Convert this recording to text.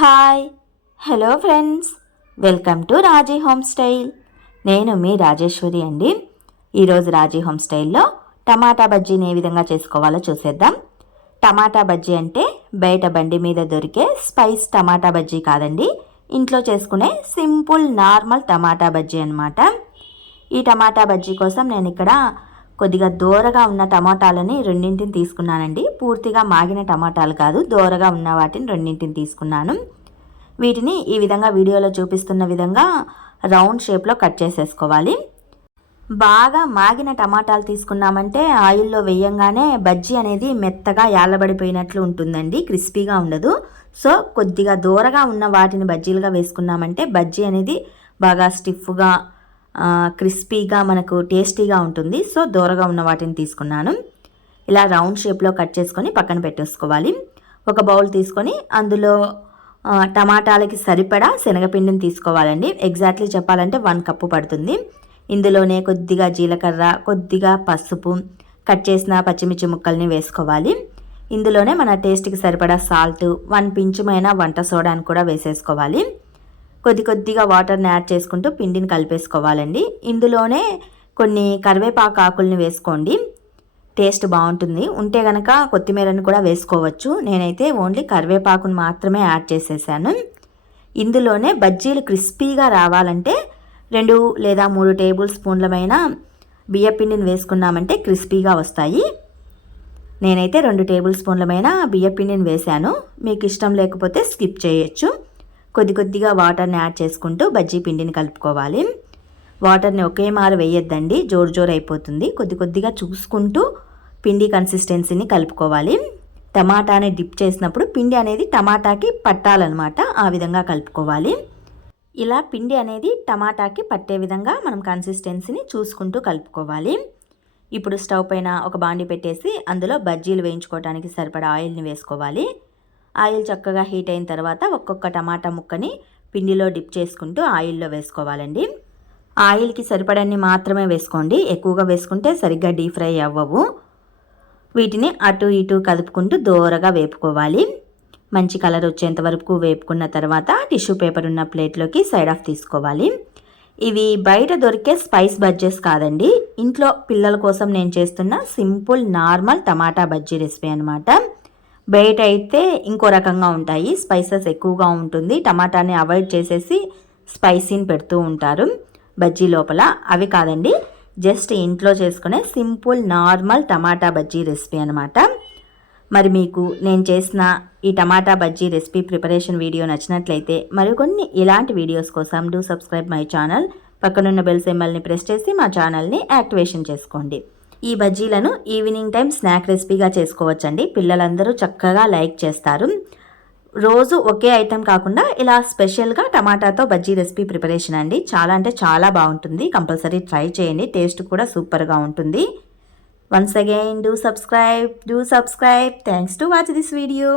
Hi hello friends, welcome to Raji home style. నేను మీ రాజేశ్వరి అండి. ఈరోజు రాజీ హోమ్ స్టైల్లో టమాటా బజ్జీని ఏ విధంగా చేసుకోవాలో చూసేద్దాం. టమాటా బజ్జీ అంటే బయట బండి మీద దొరికే స్పైస్ టమాటా బజ్జీ కాదండి, ఇంట్లో చేసుకునే సింపుల్ నార్మల్ టమాటా బజ్జీ అన్నమాట. ఈ టమాటా బజ్జీ కోసం నేను ఇక్కడ కొద్దిగా దూరగా ఉన్న టమాటాలని రెండింటిని తీసుకున్నానండి. పూర్తిగా మాగిన టమాటాలు కాదు, దూరగా ఉన్న వాటిని రెండింటిని తీసుకున్నాను. వీటిని ఈ విధంగా వీడియోలో చూపిస్తున్న విధంగా రౌండ్ షేప్లో కట్ చేసేసుకోవాలి. బాగా మాగిన టమాటాలు తీసుకున్నామంటే ఆయిల్లో వేయంగానే బజ్జీ అనేది మెత్తగా యాలబడిపోయినట్లు ఉంటుందండి, క్రిస్పీగా ఉండదు. సో కొద్దిగా దూరగా ఉన్న వాటిని బజ్జీలుగా వేసుకున్నామంటే బజ్జీ అనేది బాగా స్టిఫ్గా క్రిస్పీగా మనకు టేస్టీగా ఉంటుంది. సో దూరగా ఉన్న వాటిని తీసుకున్నాను. ఇలా రౌండ్ షేప్లో కట్ చేసుకొని పక్కన పెట్టేసుకోవాలి. ఒక బౌల్ తీసుకొని అందులో టమాటాలకి సరిపడా శనగపిండిని తీసుకోవాలండి. ఎగ్జాక్ట్లీ చెప్పాలంటే 1 కప్పు పడుతుంది. ఇందులోనే కొద్దిగా జీలకర్ర, కొద్దిగా పసుపు, కట్ చేసిన పచ్చిమిర్చి ముక్కల్ని వేసుకోవాలి. ఇందులోనే మన టేస్ట్కి సరిపడా సాల్ట్, 1 పించుమైన వంట సోడాని కూడా వేసేసుకోవాలి. కొద్దిగా వాటర్ని యాడ్ చేసుకుంటూ పిండిని కలిపేసుకోవాలండి. ఇందులోనే కొన్ని కరివేపాకు ఆకుల్ని వేసుకోండి, టేస్ట్ బాగుంటుంది. ఉంటే కనుక కొత్తిమీరని కూడా వేసుకోవచ్చు. నేనైతే ఓన్లీ కరివేపాకుని మాత్రమే యాడ్ చేసేసాను. ఇందులోనే బజ్జీలు క్రిస్పీగా రావాలంటే 2 లేదా 3 టేబుల్ స్పూన్లమైన బియ్యపిండిని వేసుకున్నామంటే క్రిస్పీగా వస్తాయి. నేనైతే 2 టేబుల్ స్పూన్లమైన బియ్యపిండిని వేశాను. మీకు ఇష్టం లేకపోతే స్కిప్ చేయొచ్చు. కొద్దిగా వాటర్ని యాడ్ చేసుకుంటూ బజ్జీ పిండిని కలుపుకోవాలి. వాటర్ని ఒకే మారు వేయొద్దండి, జోరు అయిపోతుంది. కొద్దిగా చూసుకుంటూ పిండి కన్సిస్టెన్సీని కలుపుకోవాలి. టమాటాని డిప్ చేసినప్పుడు పిండి అనేది టమాటాకి పట్టాలన్నమాట, ఆ విధంగా కలుపుకోవాలి. ఇలా పిండి అనేది టమాటాకి పట్టే విధంగా మనం కన్సిస్టెన్సీని చూసుకుంటూ కలుపుకోవాలి. ఇప్పుడు స్టవ్ పైన ఒక బాండి పెట్టేసి అందులో బజ్జీలు వేయించుకోవడానికి సరిపడా ఆయిల్ని వేసుకోవాలి. ఆయిల్ చక్కగా హీట్ అయిన తర్వాత ఒక్కొక్క టమాటా ముక్కని పిండిలో డిప్ చేసుకుంటూ ఆయిల్లో వేసుకోవాలండి. ఆయిల్కి సరిపడన్ని మాత్రమే వేసుకోండి, ఎక్కువగా వేసుకుంటే సరిగ్గా డీప్ ఫ్రై అవ్వవు. వీటిని అటు ఇటు కలుపుకుంటూ దోరగా వేపుకోవాలి. మంచి కలర్ వచ్చేంత వరకు వేపుకున్న తర్వాత టిష్యూ పేపర్ ఉన్న ప్లేట్లోకి సైడ్ ఆఫ్ తీసుకోవాలి. ఇవి బయట దొరికే స్పైస్ బజ్జీస్ కాదండి, ఇంట్లో పిల్లల కోసం నేను చేస్తున్న సింపుల్ నార్మల్ టమాటా బజ్జీ రెసిపీ అనమాట. బయట అయితే ఇంకో రకంగా ఉంటాయి, స్పైసెస్ ఎక్కువగా ఉంటుంది. టమాటాని అవాయిడ్ చేసేసి స్పైసీని పెడుతూ ఉంటారు బజ్జీ లోపల. అవి కాదండి, జస్ట్ ఇంట్లో చేసుకునే సింపుల్ నార్మల్ టమాటా బజ్జీ రెసిపీ అనమాట. మరి మీకు నేను చేసిన ఈ టమాటా బజ్జీ రెసిపీ ప్రిపరేషన్ వీడియో నచ్చినట్లయితే మరికొన్ని ఇలాంటి వీడియోస్ కోసం డూ సబ్స్క్రైబ్ మై ఛానల్. పక్కనున్న బెల్ సింబల్ని ప్రెస్ చేసి మా ఛానల్ని యాక్టివేషన్ చేసుకోండి. ఈ బజ్జీలను ఈవినింగ్ టైం స్నాక్ రెసిపీగా చేసుకోవచ్చండి. పిల్లలందరూ చక్కగా లైక్ చేస్తారు. రోజు ఒకే ఐటెం కాకుండా ఇలా స్పెషల్గా టమాటాతో బజ్జీ రెసిపీ ప్రిపరేషన్ అండి. చాలా అంటే చాలా బాగుంటుంది, కంపల్సరీ ట్రై చేయండి. టేస్ట్ కూడా సూపర్గా ఉంటుంది. Once again do subscribe. Thanks to watch this video.